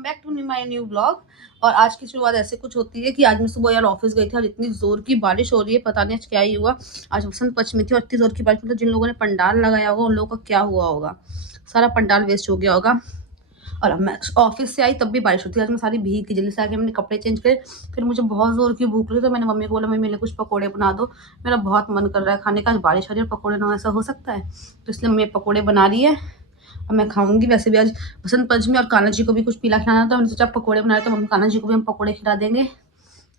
Welcome back to my new blog. और आज की शुरुआत ऐसे कुछ होती है कि आज मैं सुबह यार ऑफिस गई थी और इतनी जोर की बारिश हो रही है, पता नहीं आज क्या ही हुआ। आज बसंत पंचमी थी और इतनी जोर की बारिश, मतलब जिन लोगों ने पंडाल लगाया होगा उन लोगों का क्या हुआ होगा, सारा पंडाल वेस्ट हो गया होगा। और अब मैं ऑफिस से आई तब भी बारिश होती है। आज मैं सारी भीग की, जल्दी से आके मैंने कपड़े चेंज करे। फिर मुझे बहुत जोर की भूख लगी तो मैंने मम्मी को बोला, मम्मी मेरे लिए कुछ पकोड़े बना दो, मेरा बहुत मन कर रहा है खाने का। आज बारिश हो रही है और पकोड़े ना, ऐसा हो सकता है? तो इसलिए मम्मी पकोड़े बना रही है, अब मैं खाऊंगी। वैसे भी आज बसंत पंचमी और कान्हा जी को भी कुछ पीला खिलाना था, मैंने सोचा पकोड़े बनाए तो मम्मी कान्हा जी को भी हम पकोड़े खिला देंगे,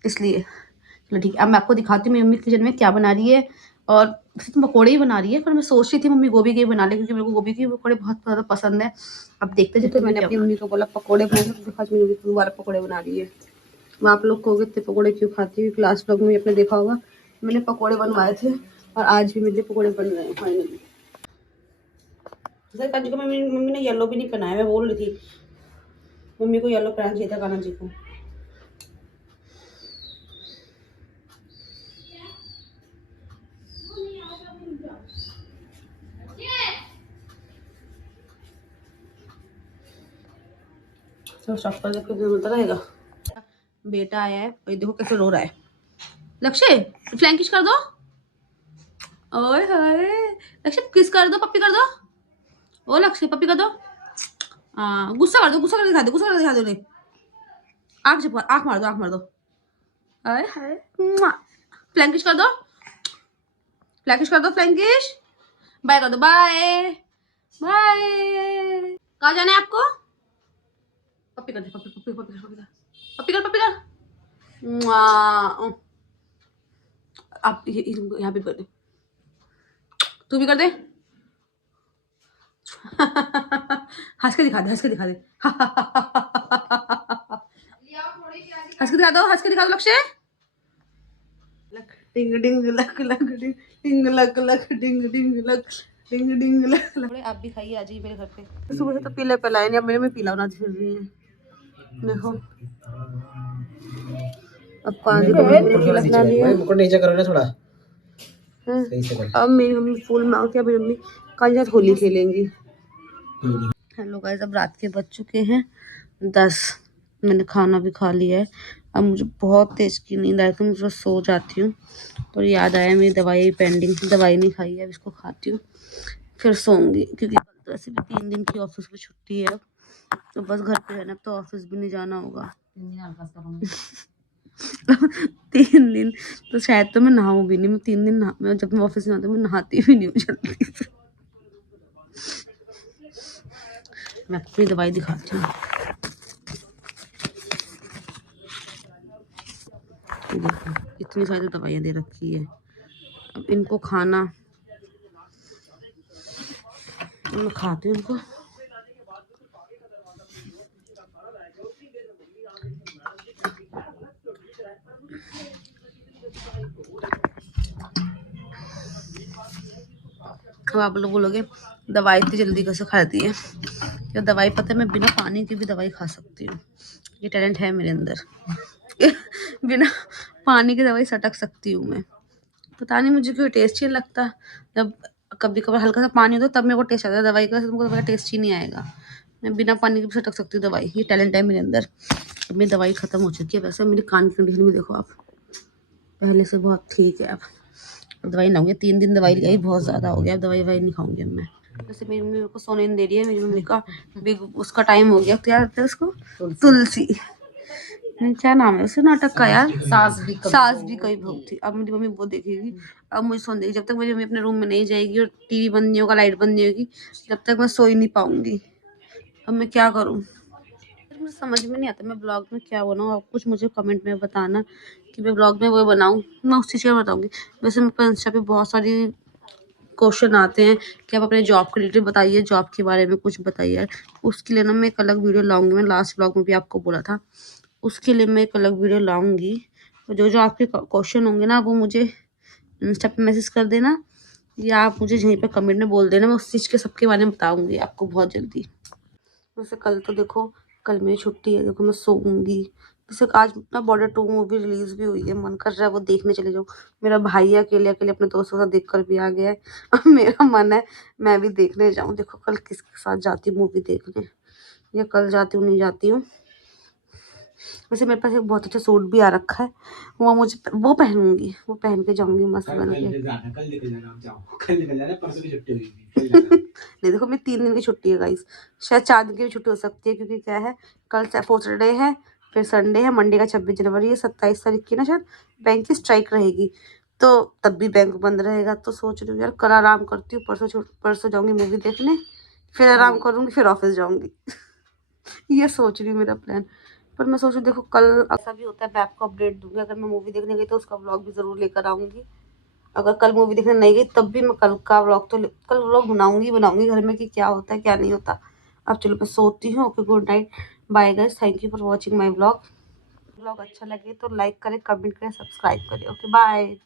इसलिए चलो ठीक है। अब मैं आपको दिखाती हूँ मेरी मम्मी किचन में क्या बना रही है। और वैसे तो पकोड़े ही बना रही है, पर मैं सोच रही थी मम्मी गोभी के बना ले, क्योंकि मेरे को गोभी के पकोड़े बहुत ज़्यादा पसंद है। अब देखते हैं। तो मैंने अपनी मम्मी को बोला पकोड़े बना लो, देखा मेरी मम्मी दोबारा पकोड़े बना रही है। मैं आप लोग कहोगे इतने पकोड़े क्यों खाती हूँ, लास्ट ब्लॉग में आपने देखा होगा मैंने पकोड़े बनवाए थे और आज भी मेरे लिए पकोड़े बन रहे हैं फाइनली। सर कान्हा जी को मम्मी ने येलो भी नहीं पहनाया, मैं बोल रही थी मम्मी को येलो पहनना चाहिए था कान्हा जी को। सब स्टॉप कर देखो मिलता रहेगा। बेटा आया है और देखो कैसे रो रहा है। लक्ष्य फ्लैंकिश कर दो, ओए होए लक्ष्य किस कर दो, पप्पी कर दो। ओ लक्ष्य पप्पी कर दो। गुस्सा कर दो, गुस्सा कर दिखा दो, गुस्सा कर दिखा दो। नहीं आँख झपका, आँख मार दो, आँख मार दो। अरे हाय फ्लैंकिश कर दो, फ्लैंकिश कर दो, फ्लैंकिश। बाय कर दो, बाय बाय। कहाँ जाना है आपको? पप्पी कर दे, पप्पी पप्पी पप्पी पप्पी कर, पप्पी कर, पप्पी कर। आप यहाँ भी कर दे, तू भी कर दे। हंस के दिखा दे, हंस के दिखा दे। हंस के दिखा दो, हंस के दिखा दो लक्ष्य। लक डिंग डिंग लक लक डिंग डिंग लक लक डिंग डिंग लक डिंग डिंग लक लक। आप भी खाइए, आ जाइए मेरे घर पे। सुबह से तो पीले पिलाए नहीं, अब मेरे में पीला बनाती फिर रही है। देखो अब पानी को नीचे करो ना थोड़ा सही से। अब मेरी मम्मी फूल मांग के, मेरी मम्मी कल रात होली खेलेंगी। हेलो गाइस, अब रात के बज चुके हैं 10। मैंने खाना भी खा लिया है। अब मुझे बहुत तेज की नींद आई तो मुझे सो जाती हूँ। और याद आया मेरी दवाई पेंडिंग, दवाई नहीं खाई है, अब इसको खाती हूँ फिर सोऊंगी, क्योंकि कल तो ऐसे भी 3 दिन की ऑफिस की छुट्टी है। तो बस घर पे रहना, तो ऑफिस भी नहीं जाना होगा। 3 दिन तो शायद तो मैं नहाऊं भी नहीं। मैं 3 दिन मैं जब मैं ऑफिस में आती हूँ मैं नहाती भी नहीं हूँ जल्दी से। मैं अपनी दवाई दिखाती हूँ। इतनी सारी दवाइयाँ दे रखी है, अब इनको खाना, मैं खाती हूँ इनको। अब आप लोग बोलोगे दवाई इतनी जल्दी कैसे खाती है? या दवाई पता है मैं बिना पानी की भी दवाई खा सकती हूँ, ये टैलेंट है मेरे अंदर। बिना पानी की दवाई सटक सकती हूँ मैं, पता नहीं मुझे क्यों टेस्ट ही नहीं लगता। जब कभी कभार हल्का सा पानी हो तब मेरे को टेस्ट आता है दवाई का, तुमको दवाई टेस्ट ही नहीं आएगा। मैं बिना पानी के भी सटक सकती हूँ दवाई, ये टैलेंट है मेरे अंदर। अब मेरी दवाई खत्म हो चुकी है। वैसे मेरी कान की कंडीशन भी देखो आप, पहले से बहुत ठीक है। अब दवाई ना होगी, 3 दिन दवाई लिया बहुत ज़्यादा हो गया, अब दवाई ववाई नहीं खाऊंगी अब मैं। जैसे मेरी मम्मी मेरे को सोने नहीं दे रही है, मेरी मम्मी का भी उसका टाइम हो गया। क्या कहते हैं उसको? तुलसी। क्या नाम है उसे नाटक का यार? सास भी कभी बहू थी। अब मेरी मम्मी वो देखेगी, अब मुझे सोने देगी। जब तक मेरी मम्मी अपने रूम में नहीं जाएगी और टीवी बंद नहीं होगा, लाइट बंद नहीं होगी, जब तक मैं सो ही नहीं पाऊंगी। अब मैं क्या करूं? मुझे समझ में नहीं आता मैं ब्लॉग में क्या बनाऊं। आप कुछ मुझे कमेंट में बताना कि मैं ब्लॉग में वो बनाऊं, मैं उस चीज़ का बताऊंगी। वैसे मेरे पास इंस्टा पे बहुत सारी क्वेश्चन आते हैं कि आप अपने जॉब के रिलेटेड बताइए, जॉब के बारे में कुछ बताइए। उसके लिए ना मैं एक अलग वीडियो लाऊंगी। मैं लास्ट ब्लॉग में भी आपको बोला था, उसके लिए मैं एक अलग वीडियो लाऊंगी। तो जो जो आपके क्वेश्चन होंगे ना, वो मुझे इंस्टा पे मैसेज कर देना, या आप मुझे यहीं पे कमेंट में बोल देना। मैं उस चीज़ के सबके बारे में बताऊंगी आपको बहुत जल्दी। वैसे कल तो देखो, कल मेरी छुट्टी है, देखो मैं सोऊंगी। जैसे आज ना बॉर्डर 2 मूवी रिलीज भी हुई है, मन कर रहा है वो देखने चले जाऊँ। मेरा भाई अकेले अकेले अपने दोस्तों के साथ देख कर भी आ गया है। अब मेरा मन है मैं भी देखने जाऊँ। देखो कल किसके साथ जाती हूँ मूवी देखने, या कल जाती हूँ नहीं जाती हूँ। वैसे मेरे पास एक बहुत अच्छा सूट भी आ रखा है, वो मुझे वो पहनूंगी, वो पहन के जाऊंगी मस्त बन के। नहीं देखो, मेरी 3 दिन की छुट्टी है गाइस, शायद 4 दिन की भी छुट्टी हो सकती है, क्योंकि क्या है कल सैटरडे है, फिर संडे है, मंडे का 26 जनवरी है, 27 तारीख की ना शायद बैंक की स्ट्राइक रहेगी, तो तब भी बैंक बंद रहेगा। तो सोच रही हूँ यार कल आराम करती हूँ, परसों जाऊंगी मूवी देखने, फिर आराम करूंगी, फिर ऑफिस जाऊंगी। ये सोच रही हूँ मेरा प्लान। पर मैं सोच रही हूँ देखो कल ऐसा भी होता है, मैं आपको अपडेट दूंगी, अगर मैं मूवी देखने गई तो उसका व्लॉग भी जरूर लेकर आऊंगी। अगर कल मूवी देखने नहीं गई तब भी मैं कल का व्लॉग तो कल व्लॉग बनाऊंगी घर में कि क्या होता है क्या नहीं होता। अब चलो मैं सोती हूँ। Okay, good night, bye guys, thank you for watching my vlog. Vlog अच्छा लगे तो लाइक करें, कमेंट करें, सब्सक्राइब करें। Okay bye.